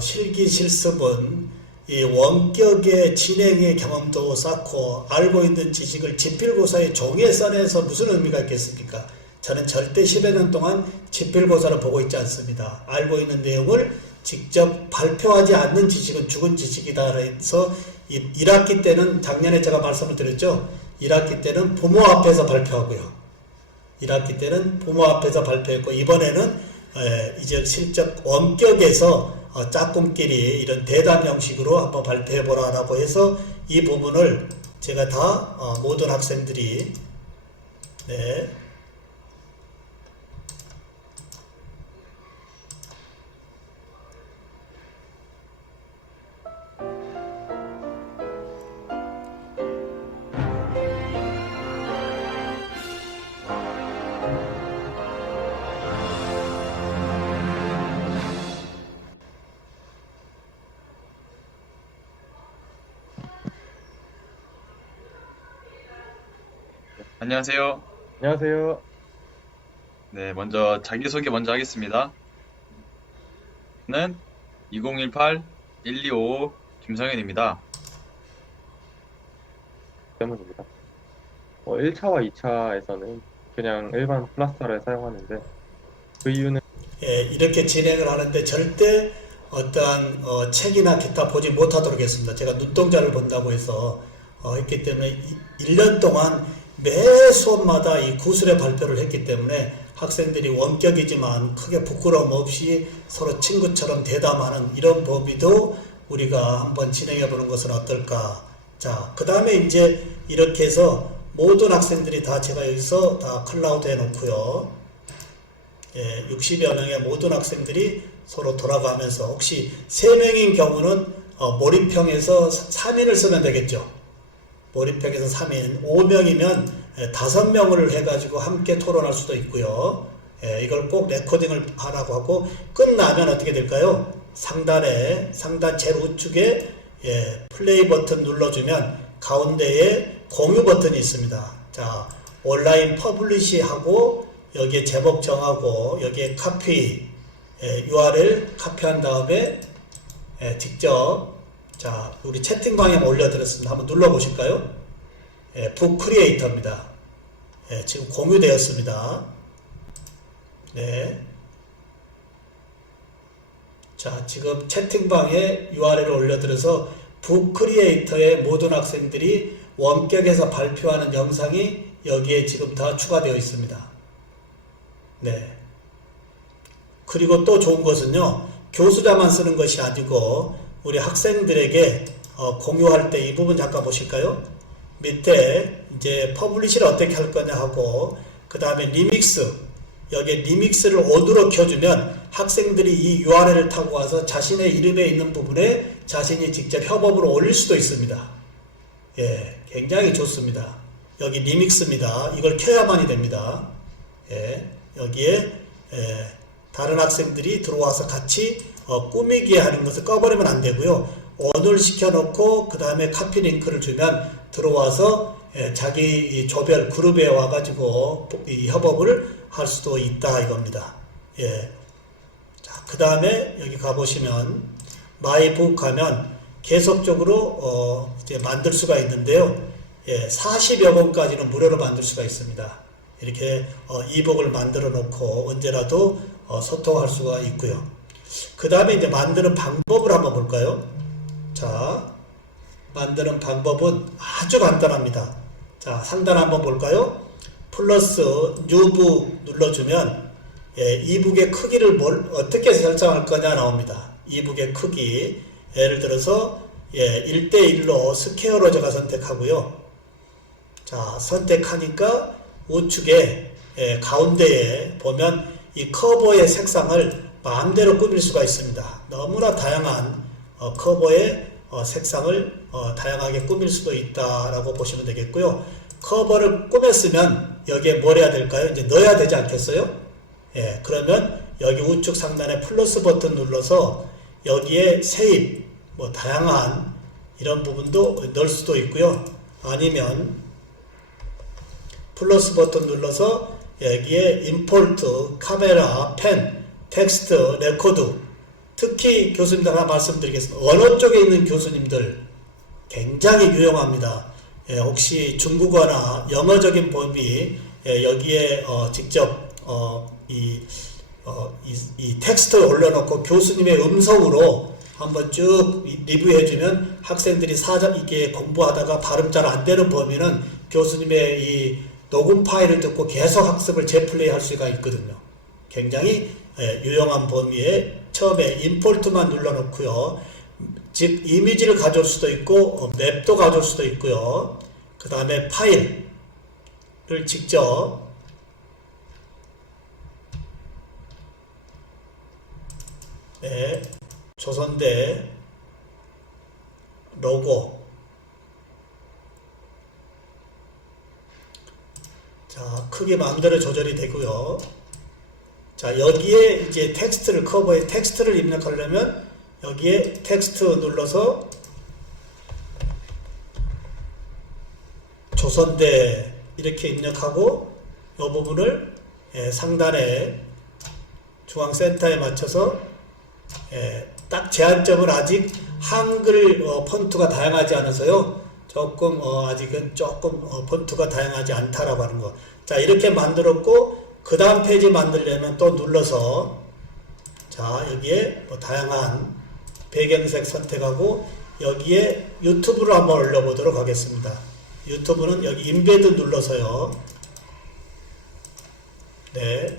실기 실습은 이 원격의 진행의 경험도 쌓고 알고 있는 지식을 지필고사의 종이에 써내서 무슨 의미가 있겠습니까? 저는 절대 10여 년 동안 지필고사를 보고 있지 않습니다. 알고 있는 내용을 직접 발표하지 않는 지식은 죽은 지식이다 해서 1학기 때는 작년에 제가 말씀을 드렸죠. 1학기 때는 부모 앞에서 발표하고요. 1학기 때는 부모 앞에서 발표했고 이번에는 이제 실적 원격에서 짝꿍끼리 이런 대담 형식으로 한번 발표해 보라라고 해서 이 부분을 제가 다 모든 학생들이 네. 안녕하세요. 안녕하세요. 네, 먼저 자기소개 먼저 하겠습니다. 저는 2018-1255 김성현입니다. 때문입니다. 1차와 2차에서는 그냥 일반 플라스타를 사용하는데 그 이유는 이렇게 진행을 하는데 절대 어떠한 책이나 기타 보지 못하도록 했습니다. 제가 눈동자를 본다고 해서 했기 때문에 1년 동안 매 수업마다 이 구술의 발표를 했기 때문에 학생들이 원격이지만 크게 부끄러움 없이 서로 친구처럼 대담하는 이런 범위도 우리가 한번 진행해 보는 것은 어떨까. 자, 그 다음에 이제 이렇게 해서 모든 학생들이 다 제가 여기서 다 클라우드 해 놓고요. 60여 명의 모든 학생들이 서로 돌아가면서 혹시 3명인 경우는 몰입형에서 3인을 쓰면 되겠죠. 몰입형에서 3인, 5명이면 5명을 해가지고 함께 토론할 수도 있고요. 이걸 꼭 레코딩을 하라고 하고 끝나면 어떻게 될까요? 상단 제일 우측에 플레이 버튼 눌러주면 가운데에 공유 버튼이 있습니다. 자, 온라인 퍼블리시 하고 여기에 제목 정하고 여기에 카피 URL 카피한 다음에 직접 자, 우리 채팅방에 올려드렸습니다. 한번 눌러보실까요? 북 크리에이터입니다. 지금 공유되었습니다. 네. 자, 지금 채팅방에 URL을 올려드려서 북 크리에이터의 모든 학생들이 원격에서 발표하는 영상이 여기에 지금 다 추가되어 있습니다. 네. 그리고 또 좋은 것은요, 교수자만 쓰는 것이 아니고 우리 학생들에게 공유할 때 이 부분 잠깐 보실까요? 밑에 이제 퍼블리시를 어떻게 할 거냐 하고 그 다음에 리믹스 여기에 리믹스를 온으로 켜주면 학생들이 이 URL을 타고 와서 자신의 이름에 있는 부분에 자신이 직접 협업으로 올릴 수도 있습니다. 굉장히 좋습니다. 여기 리믹스입니다. 이걸 켜야만이 됩니다. 여기에 다른 학생들이 들어와서 같이 꾸미기 하는 것을 꺼버리면 안 되고요. 온을 시켜놓고 그 다음에 카피 링크를 주면 들어와서 자기 조별 그룹에 와가지고 이 협업을 할 수도 있다 이겁니다. 자, 그 다음에 여기 가보시면 마이북 하면 계속적으로 이제 만들 수가 있는데요. 40여 권까지는 무료로 만들 수가 있습니다. 이렇게 이북을 만들어 놓고 언제라도 소통할 수가 있고요. 그 다음에 이제 만드는 방법을 한번 볼까요? 자, 만드는 방법은 아주 간단합니다. 자, 상단 한번 볼까요? 플러스 뉴북 눌러주면 이북의 크기를 어떻게 설정할 거냐 나옵니다. 이북의 크기 예를 들어서 1:1로 스퀘어로 제가 선택하고요. 자, 선택하니까 우측에 가운데에 보면 이 커버의 색상을 마음대로 꾸밀 수가 있습니다. 너무나 다양한 커버의 색상을 다양하게 꾸밀 수도 있다라고 보시면 되겠고요. 커버를 꾸몄으면 여기에 뭘 해야 될까요? 이제 넣어야 되지 않겠어요? 그러면 여기 우측 상단에 플러스 버튼 눌러서 여기에 세입, 뭐 다양한 이런 부분도 넣을 수도 있고요. 아니면 플러스 버튼 눌러서 여기에 임포트, 카메라, 펜, 텍스트, 레코드 특히 교수님들 하나 말씀드리겠습니다. 언어 쪽에 있는 교수님들 굉장히 유용합니다. 혹시 중국어나 영어적인 범위 여기에 직접 이 텍스트를 올려놓고 교수님의 음성으로 한번 쭉 리뷰해주면 학생들이 이게 공부하다가 발음 잘 안 되는 범위는 교수님의 이 녹음 파일을 듣고 계속 학습을 재플레이 할 수가 있거든요. 굉장히 유용한 범위에 처음에 임포트만 눌러놓고요. 즉 이미지를 가져올 수도 있고 맵도 가져올 수도 있고요. 그 다음에 파일을 직접 조선대 로고, 자 크기 마음대로 조절이 되고요. 자 여기에 이제 텍스트를 커버에 텍스트를 입력하려면 여기에 텍스트 눌러서 조선대 이렇게 입력하고 이 부분을 상단에 중앙센터에 맞춰서 딱 제한점을 아직 한글 폰트가 다양하지 않아서요. 조금 아직은 조금 폰트가 다양하지 않다라고 하는 거. 자 이렇게 만들었고 그 다음 페이지 만들려면 또 눌러서 자 여기에 다양한 배경색 선택하고 여기에 유튜브를 한번 올려보도록 하겠습니다. 유튜브는 여기 인베드 눌러서요. 네.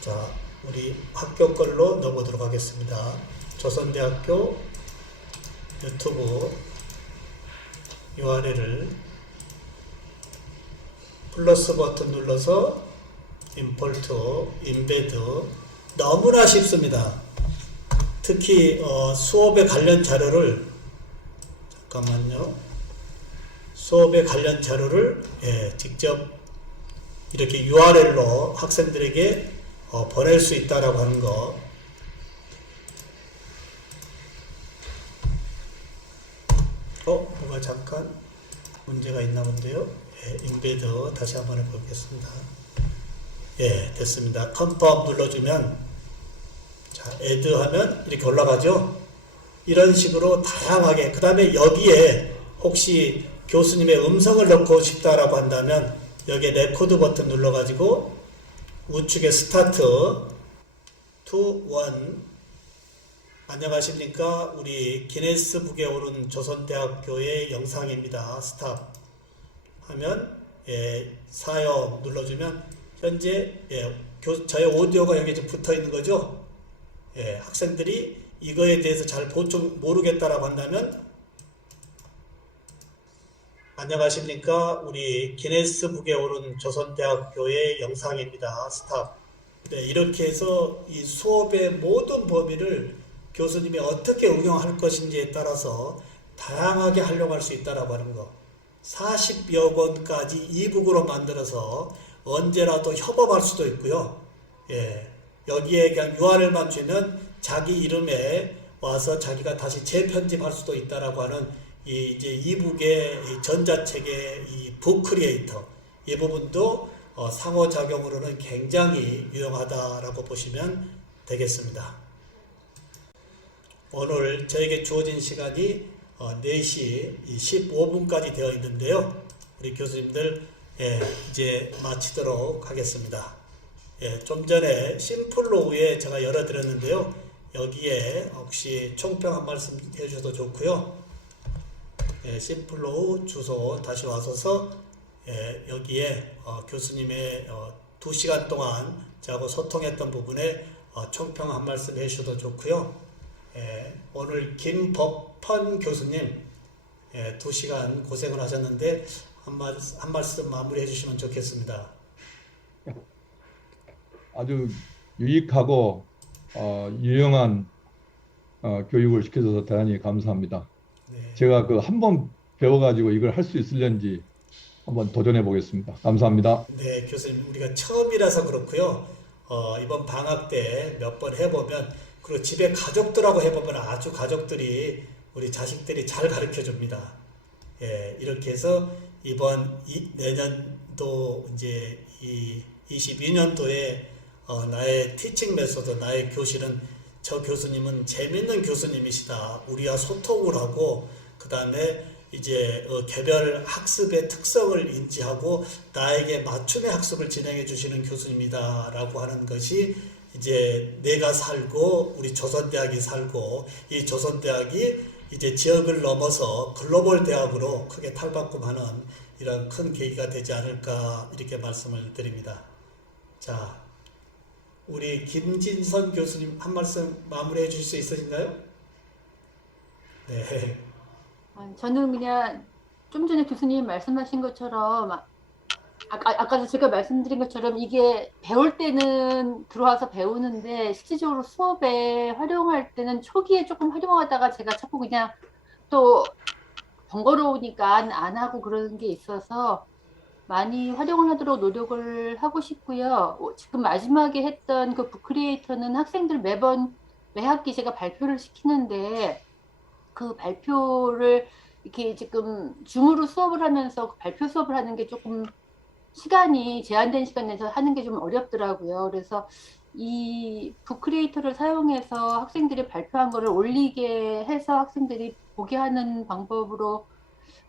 자, 우리 학교 걸로 넣어보도록 하겠습니다. 조선대학교 유튜브 URL을 플러스 버튼 눌러서 임포트, 인베드 너무나 쉽습니다. 특히 수업에 관련 자료를 잠깐만요. 수업에 관련 자료를 직접 이렇게 URL로 학생들에게 보낼 수 있다라고 하는 거. 뭐가 잠깐 문제가 있나 본데요. 인베드 다시 한번 해보겠습니다. 됐습니다. 컨펌 눌러주면 자, 애드 하면 이렇게 올라가죠. 이런 식으로 다양하게 그 다음에 여기에 혹시 교수님의 음성을 넣고 싶다라고 한다면 여기에 레코드 버튼 눌러가지고 우측에 스타트 2, 1 안녕하십니까. 우리 기네스북에 오른 조선대학교의 영상입니다. 스탑 하면 사용 눌러주면 현재 저의 오디오가 여기 붙어 있는 거죠. 학생들이 이거에 대해서 잘 보충 모르겠다라고 한다면 안녕하십니까. 우리 기네스북에 오른 조선대학교의 영상입니다. 스탑. 이렇게 해서 이 수업의 모든 범위를 교수님이 어떻게 응용할 것인지에 따라서 다양하게 활용할 수 있다라고 하는 거. 40여 권까지 이북으로 만들어서 언제라도 협업할 수도 있고요. 여기에 그냥 URL만 주면 자기 이름에 와서 자기가 다시 재편집할 수도 있다라고 하는 이제 이북의 전자책의 이 북크리에이터 이 부분도 상호작용으로는 굉장히 유용하다라고 보시면 되겠습니다. 오늘 저에게 주어진 시간이 4시 15분까지 되어 있는데요. 우리 교수님들 이제 마치도록 하겠습니다. 좀 전에 심플로우에 제가 열어드렸는데요. 여기에 혹시 총평 한 말씀 해주셔도 좋고요. 심플로우 주소 다시 와서서 여기에 교수님의 2시간 동안 저하고 소통했던 부분에 총평 한 말씀 해주셔도 좋고요. 오늘 김법헌 교수님 2시간 고생을 하셨는데 한 말씀 마무리 해주시면 좋겠습니다. 아주 유익하고 유용한 교육을 시켜줘서 대단히 감사합니다. 제가 그 한 번 배워가지고 이걸 할 수 있을런지 한번 도전해 보겠습니다. 감사합니다. 네, 교수님 우리가 처음이라서 그렇고요. 이번 방학 때 몇 번 해보면 그리고 집에 가족들하고 해보면 아주 가족들이 우리 자식들이 잘 가르쳐 줍니다. 이렇게 해서 이번 내년도 이제 이 22년도에 나의 티칭 메소드, 나의 교실은 저 교수님은 재밌는 교수님이시다. 우리와 소통을 하고 그 다음에 이제 개별 학습의 특성을 인지하고 나에게 맞춤의 학습을 진행해 주시는 교수님이다 라고 하는 것이 이제 내가 살고 우리 조선대학이 살고 이 조선대학이 이제 지역을 넘어서 글로벌 대학으로 크게 탈바꿈하는 이런 큰 계기가 되지 않을까 이렇게 말씀을 드립니다. 자, 우리 김진선 교수님 한 말씀 마무리해 주실 수 있으신가요? 네. 저는 그냥 좀 전에 교수님 말씀하신 것처럼 아까도 제가 말씀드린 것처럼 이게 배울 때는 들어와서 배우는데 실질적으로 수업에 활용할 때는 초기에 조금 활용하다가 제가 자꾸 그냥 또 번거로우니까 안 하고 그러는 게 있어서 많이 활용을 하도록 노력을 하고 싶고요. 지금 마지막에 했던 그 북크리에이터는 학생들 매 학기 제가 발표를 시키는데 그 발표를 이렇게 지금 줌으로 수업을 하면서 발표 수업을 하는 게 조금 시간이 제한된 시간 내서 하는 게 좀 어렵더라고요. 그래서 이 북크리에이터를 사용해서 학생들이 발표한 거를 올리게 해서 학생들이 보게 하는 방법으로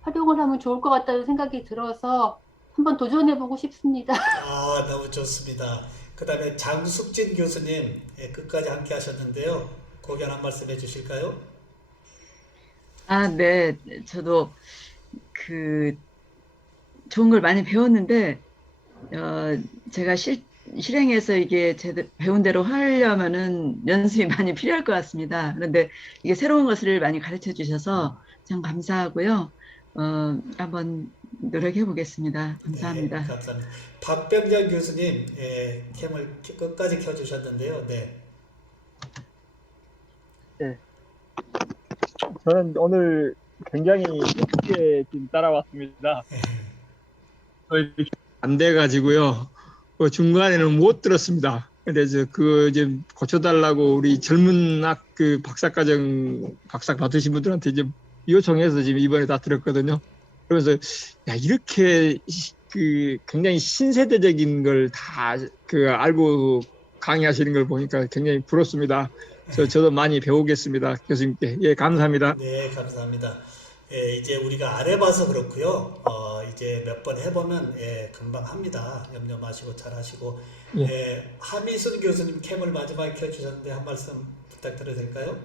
활용을 하면 좋을 것 같다는 생각이 들어서 한번 도전해보고 싶습니다. 아, 너무 좋습니다. 그 다음에 장숙진 교수님 끝까지 함께 하셨는데요. 고견 한 말씀 해주실까요? 네. 저도 좋은 걸 많이 배웠는데, 제가 실행해서 이게 배운 대로 하려면은 연습이 많이 필요할 것 같습니다. 그런데 이게 새로운 것을 많이 가르쳐 주셔서 참 감사하고요. 한번 노력해 보겠습니다. 감사합니다. 네, 감사합니다. 박병장 교수님, 캠을 끝까지 켜주셨는데요. 네. 네. 저는 오늘 굉장히 쉽게 지금 따라왔습니다. 안 돼가지고요. 중간에는 못 들었습니다. 그래서 이제 고쳐달라고 우리 젊은 박사 받으신 분들한테 이제 요청해서 지금 이번에 다 들었거든요. 그러면서 야, 이렇게 굉장히 신세대적인 걸 다 알고 강의하시는 걸 보니까 굉장히 부럽습니다. 저도 많이 배우겠습니다. 교수님께. 예, 감사합니다. 네, 감사합니다. 이제 우리가 안 해봐서 그렇고요. 이제 몇 번 해보면 금방 합니다. 염려 마시고 잘 하시고. 하미순 교수님 캠을 마지막에 켜주셨는데 한 말씀 부탁드려도 될까요?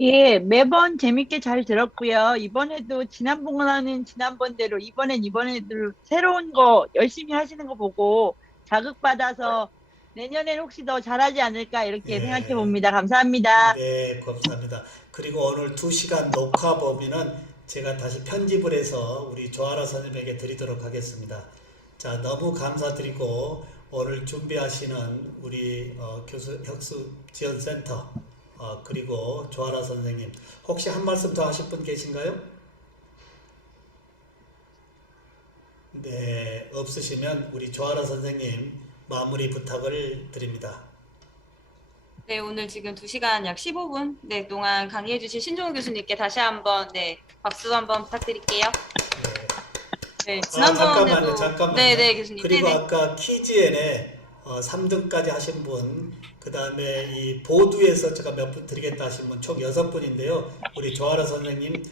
예, 매번 재밌게 잘 들었고요. 이번에도 지난번에는 지난번대로, 이번에도 새로운 거 열심히 하시는 거 보고 자극받아서 내년엔 혹시 더 잘하지 않을까 이렇게 생각해 봅니다. 감사합니다. 네, 감사합니다. 그리고 오늘 2시간 녹화 범위는 제가 다시 편집을 해서 우리 조아라 선생님에게 드리도록 하겠습니다. 자, 너무 감사드리고 오늘 준비하시는 우리 혁수지원센터 그리고 조아라 선생님 혹시 한 말씀 더 하실 분 계신가요? 네, 없으시면 우리 조아라 선생님 마무리 부탁을 드립니다. 네, 오늘 지금 2시간 약 15분 동안 강의해 주신 신종우 교수님께 다시 한번 박수 한번 부탁드릴게요. 네, 지난번에도 잠깐만요. 네, 교수님. 그리고 네네. 아까 키즈엔에 3등까지 하신 분, 그 다음에 이 보두에서 제가 몇 분 드리겠다 하신 분 총 6분인데요. 우리 조아라 선생님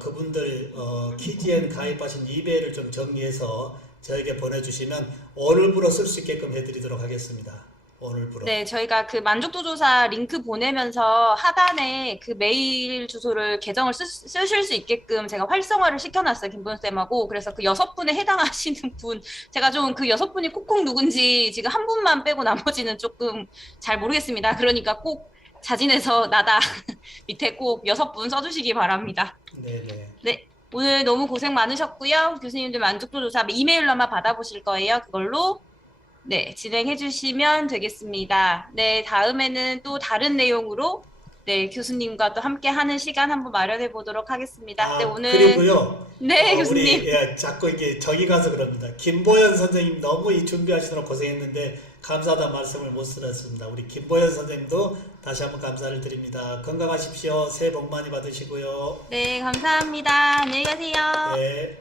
그분들 키즈엔 가입하신 이메일을 좀 정리해서 저에게 보내주시면 오늘부로 쓸 수 있게끔 해드리도록 하겠습니다. 오늘부로. 네, 저희가 그 만족도 조사 링크 보내면서 하단에 그 메일 주소를 계정을 쓰실 수 있게끔 제가 활성화를 시켜놨어요, 김보현쌤하고. 그래서 그 6분에 해당하시는 분, 제가 좀 그 6분이 콕콕 누군지 지금 한 분만 빼고 나머지는 조금 잘 모르겠습니다. 그러니까 꼭 자진해서 나다 밑에 꼭 6분 써주시기 바랍니다. 네네. 네, 오늘 너무 고생 많으셨고요. 교수님들 만족도 조사 이메일로만 받아보실 거예요. 그걸로 진행해 주시면 되겠습니다. 네, 다음에는 또 다른 내용으로 교수님과 또 함께 하는 시간 한번 마련해 보도록 하겠습니다. 오늘 그리고요. 네, 교수님. 우리 자꾸 이게 저기 가서 그럽니다. 김보현 선생님 너무 이 준비하시느라 고생했는데 감사하다는 말씀을 못 들었습니다. 우리 김보현 선생님도 다시 한번 감사를 드립니다. 건강하십시오. 새해 복 많이 받으시고요. 네, 감사합니다. 안녕히 가세요. 네.